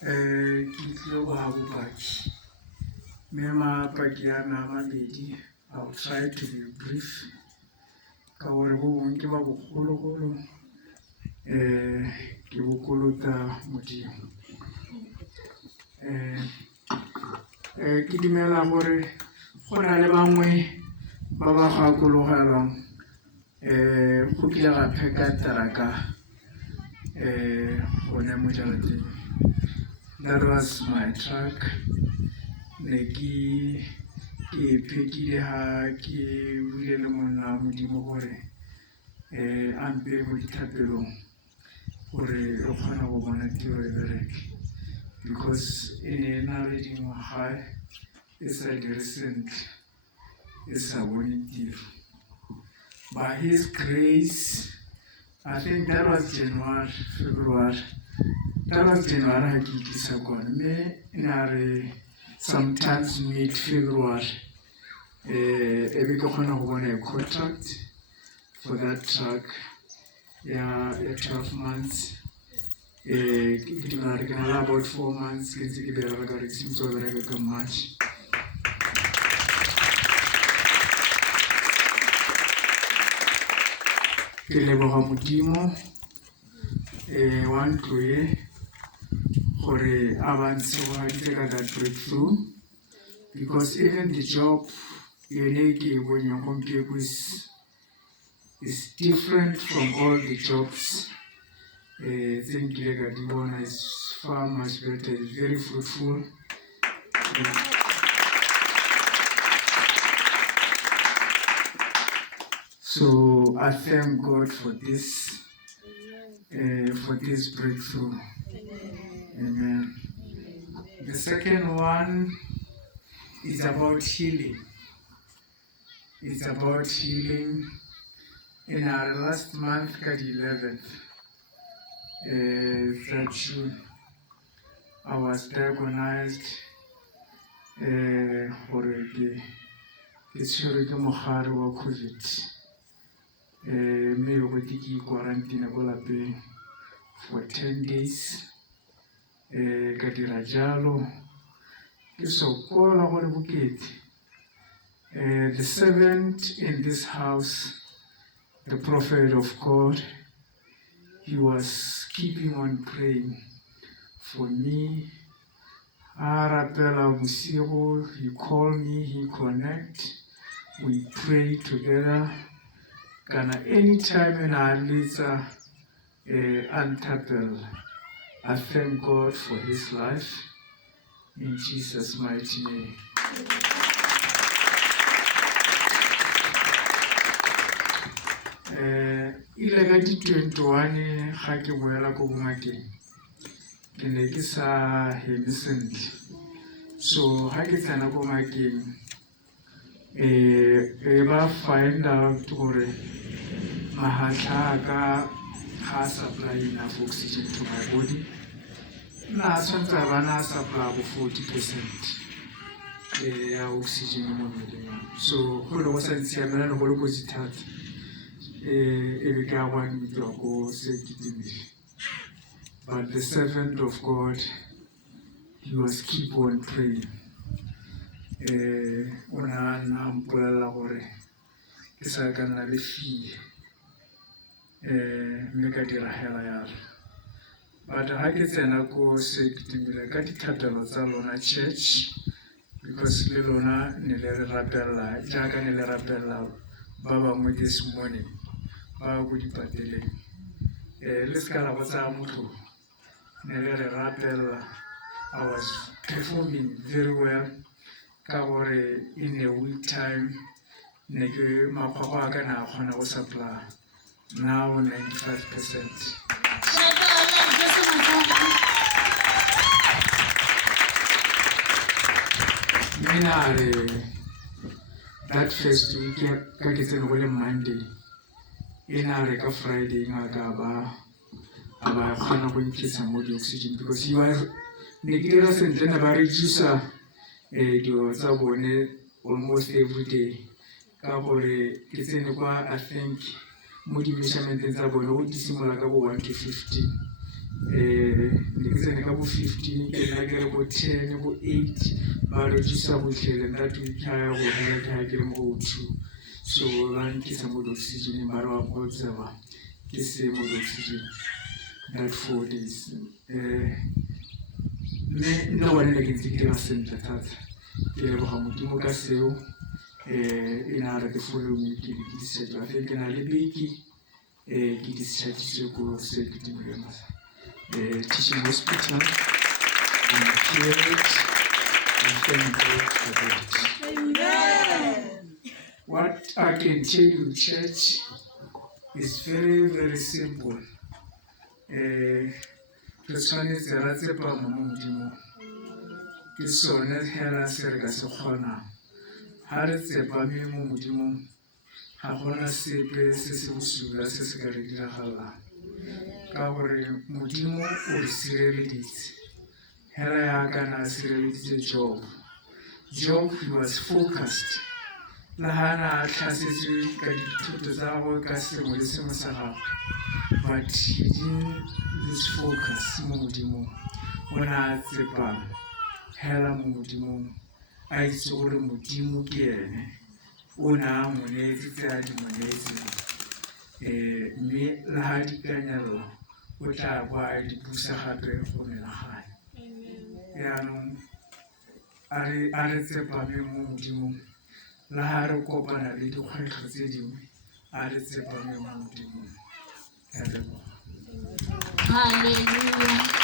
Kitlo ba bopaki. Mema paki ya na mabedi. I'll try to be brief. Ka gore go bongwe ke ba bogologolo. Ke bokolota Modimo. Ke dumela gore go na le bangwe ba ba gakologelwang go kile ga pheka teraka gone mo jarateng. That was my truck. Ne ke phekile ha ke buile le monna wa Modimo gore a mpe mo dithapelong gore re kgona go bona tiro e bereke, because e ne e na le dingwaga e sa dire sentle, e sa bone tiro. By His grace, I think that was January, February. That was January ha ke itlisa kwana, mme na re sometimes mid-February e be ke kgona go bona a contract for that truck ya 12 months. Ke dumela re ke na le about 4 months ke ntse ke bereka re ke sentse go bereka ka March. Ke leboga Modimo wa ntlo e gore a ba ntshogaditse ka that breakthrough, because even the job yone ke e bonyang gompieko is different from all the jobs tse nkile ka di bona. Is far much better, is very fruitful. So I thank God for this breakthrough. Amen. The second one is about healing. It's about healing. In our last month, the 11th, that June, I was diagnosed for COVID. Mme go ke quarantine go lapeng for 10 days. Ka dira jalo ke sokola gore bokete. The servant in this house, the prophet of God, he was keeping on praying for me. He called me, he connect, we pray together. Kana anytime in our lives untapel. I thank God for his life in Jesus' mighty name. Ile ka di 21 ga ke boela ko bongakeng ke ne ke sa heme sentle. So ha ke tsena ko ngakeng ba find out gore mahatla ka ga supply enough oxygen to my body. Na swantse ba na supply go 40% ya oxygen mo mmeleng. So go le go sa ntsiamela le go le kotsi thata. But the servant of God, he was keep on praying. Una mpolela gore ke sa ka nna le fee mme ka dira hela yalo. But ha ke tsena ko se ke timile ka dithapelo tsa lona church, because le lona ne le re rapella jaaka ne le rapella ba bangwe this morning ba go dipateleng. Le ska la go tsaya motho ne le re rapella. I was performing very well ka gore in a week time ne ke makhwakwa a ka na kgona go supply now 95%. That first week ka ke tsene go le Monday re ka Friday ngaka ba kgona go nkisa mo di-oxygen, because ne ke dira sentle ne ba reducer dilo tsa bone almost every day ka gore ke tsene kwa I think mo di-measurementeng tsa bone go di simolola ka bo 1 to 15. Ne ke tsene ka bo bo 15 ke nna ke re bo 10 bo 8 ba re tšisa botlhele nna tuka ya go hela ke ha ke le mo 2 so ba nkisa mo oxygen ba re wa botseba ke se mo oxygen that 4 days nna gone le ke ntse ke ba sentle thata ke leboga Modimo ka seo e na re ke following ke di discharge ba fe ke na le beke ke discharge ko se ke di mo teaching hospital and cared and thank God for that. Amen. What I can tell you, church, is very, very simple. Ke tshwanetse ra tsepa mo Modimo ke sone hela se re ka se kgonang ha re tsepame mo Modimong ga gona sepe se se bosula se se ka re diragalang ka gore Modimo o re sireleditse hela ya kana sireleditse Job he was focused la hana tlhasetswe ka dithuto tsa gagwe ka sengwe le sengwe sa gagwe but he didn't lose focus mo Modimong o ne a tsepama hela mo Modimong a itse gore Modimo ke ene o ne a mo neetse tse a di mo neetseng mme le ha di ka nyalwa o tla ba di busa gape go menagane yaanong a re tsepame mo Modimong le ha re kopana le dikgwetlho tse dingwe a re tsepame mo Modimong. Hallelujah.